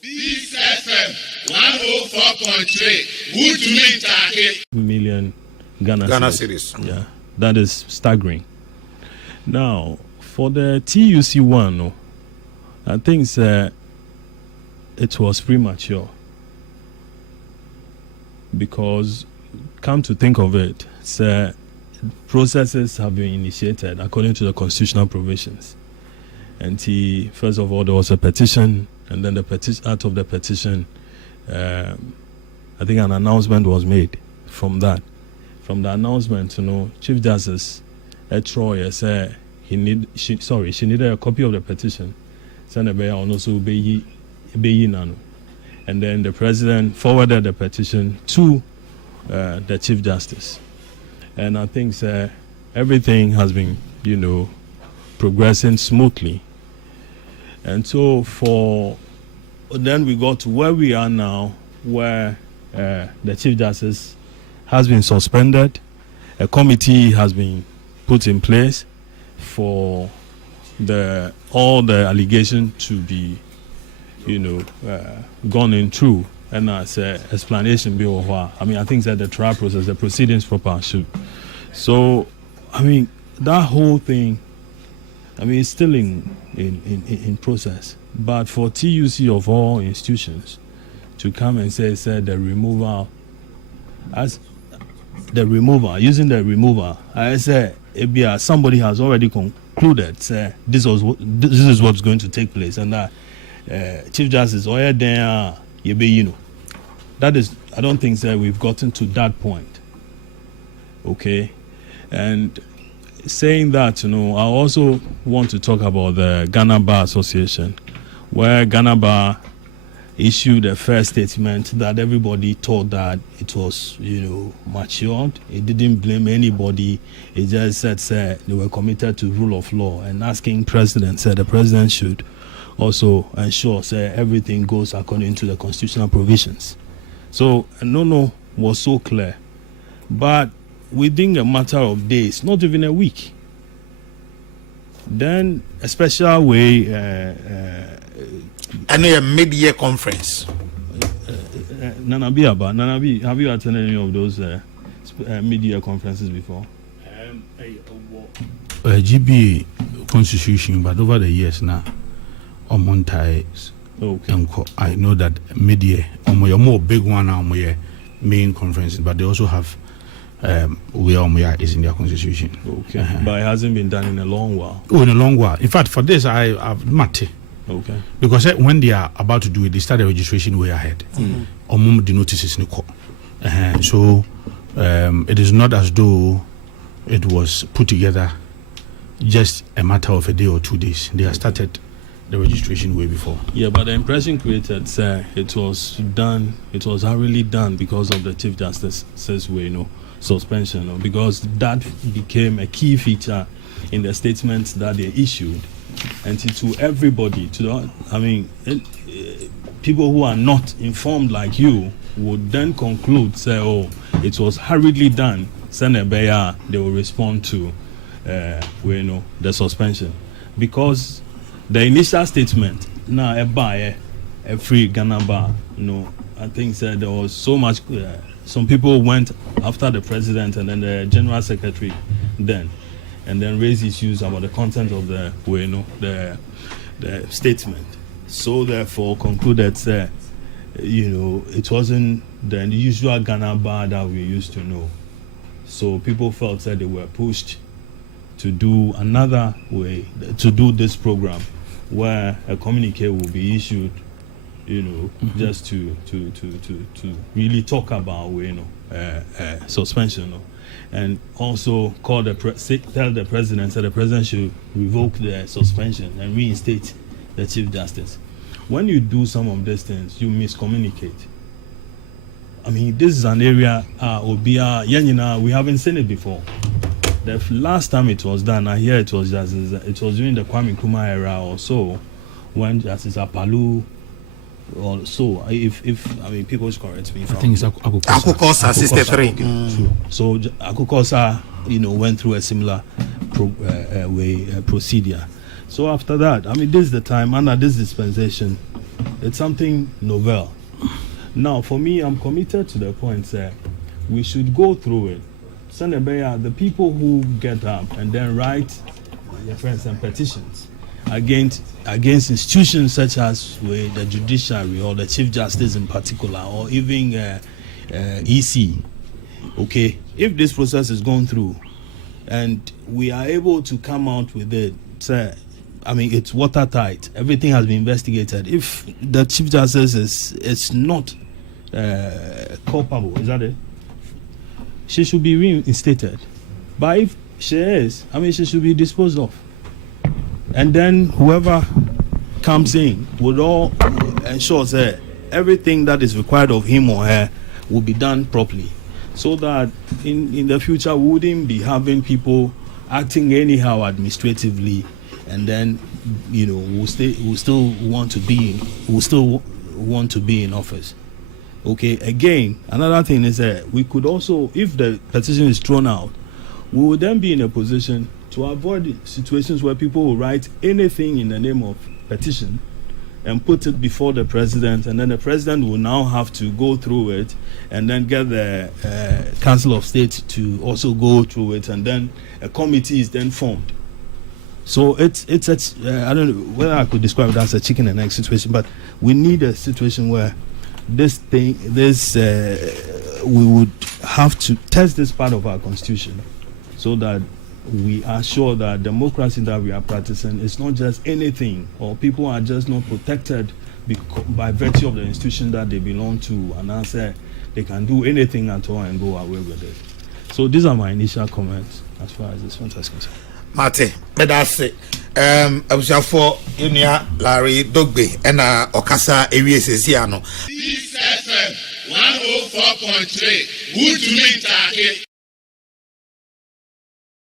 This FM 104.3 would million Ghana cedis. Yeah, that is staggering. Now, for the TUC one, I think it was premature because, come to think of it, processes have been initiated according to the constitutional provisions. And first of all, there was a petition. And then out of the petition, I think an announcement was made from that. From the announcement, Chief Justice Troy said she needed a copy of the petition. And then the president forwarded the petition to the Chief Justice. And I think everything has been, progressing smoothly. And so then we got to where we are now, where the Chief Justice has been suspended. A committee has been put in place for all the allegations to be, gone in through. And as explanation be over. I think that the trial process, the proceedings proper should. So, that whole thing, it's still in process. But for TUC of all institutions to come and say the removal, using the removal, I say somebody has already concluded this is what's going to take place, and that Chief Justice there, that is, I don't think we've gotten to that point. Okay, and saying that, I also want to talk about the Ghana Bar Association, where Ghana Bar issued a first statement that everybody thought that it was, matured. It didn't blame anybody. It just said they were committed to rule of law, and asking the president should also ensure everything goes according to the constitutional provisions. So no was so clear, but within a matter of days, not even a week, then a special way. I know a mid-year conference. Nanabi, have you attended any of those mid-year conferences before? GBA constitution, but over the years now, on Montai, I know that mid-year, more big one now, main conferences, but they also have. Where is in their constitution. Okay. But it hasn't been done in a long while. Oh, in a long while. In fact, for this, I've met. Okay. Because when they are about to do it, they start the registration way ahead. The notices in the court. So it is not as though it was put together just a matter of a day or 2 days. They have started the registration way before. Yeah, but the impression created, it was hurriedly done because of the Chief Justice's way, suspension, because that became a key feature in the statements that they issued, and to everybody, people who are not informed like you would then conclude, it was hurriedly done. They will respond to, the suspension, because the initial statement, a free Ghana Bar, I think there was so much. Some people went after the president and then the general secretary, and then raised issues about the content of the statement. So therefore, concluded, it wasn't the usual Ghana Bar that we used to know. So people felt that they were pushed to do another way, to do this program, where a communique will be issued, just to really talk about, suspension, and also tell the president that the president should revoke the suspension and reinstate the Chief Justice. When you do some of these things, you miscommunicate. This is an area we haven't seen it before. The last time it was done, I hear it was during the Kwame Nkrumah era or so, when Justice Apalu, or so, if people should correct me. I think it's Akukosa, Sister 3. So Akukosa, went through a similar procedure. So after that, this is the time, under this dispensation, it's something novel. Now, for me, I'm committed to the point that we should go through it. The people who get up and then write reference and petitions against institutions such as the judiciary or the Chief Justice in particular, or even EC. Okay, if this process is going through and we are able to come out with it, it's watertight. Everything has been investigated. If the Chief Justice is not culpable, is that it? She should be reinstated. But if she is, she should be disposed of. And then whoever comes in would all ensure that everything that is required of him or her will be done properly, so that in the future we wouldn't be having people acting anyhow administratively, and then we'll still want to be in office. Okay, again, another thing is that we could also, if the petition is thrown out, we would then be in a position to avoid situations where people will write anything in the name of petition and put it before the president, and then the president will now have to go through it and then get the Council of State to also go through it, and then a committee is then formed. So it's I don't know whether I could describe it as a chicken and egg situation, but we need a situation where we would have to test this part of our constitution, so that we are sure that democracy that we are practicing is not just anything, or people are just not protected by virtue of the institution that they belong to, and answer they can do anything at all and go away with it. So these are my initial comments as far as this one is concerned. Mate, medase. For Unia Larry Dogbe and Okasa Ewiesiano. This FM 104.3. Good to meet you.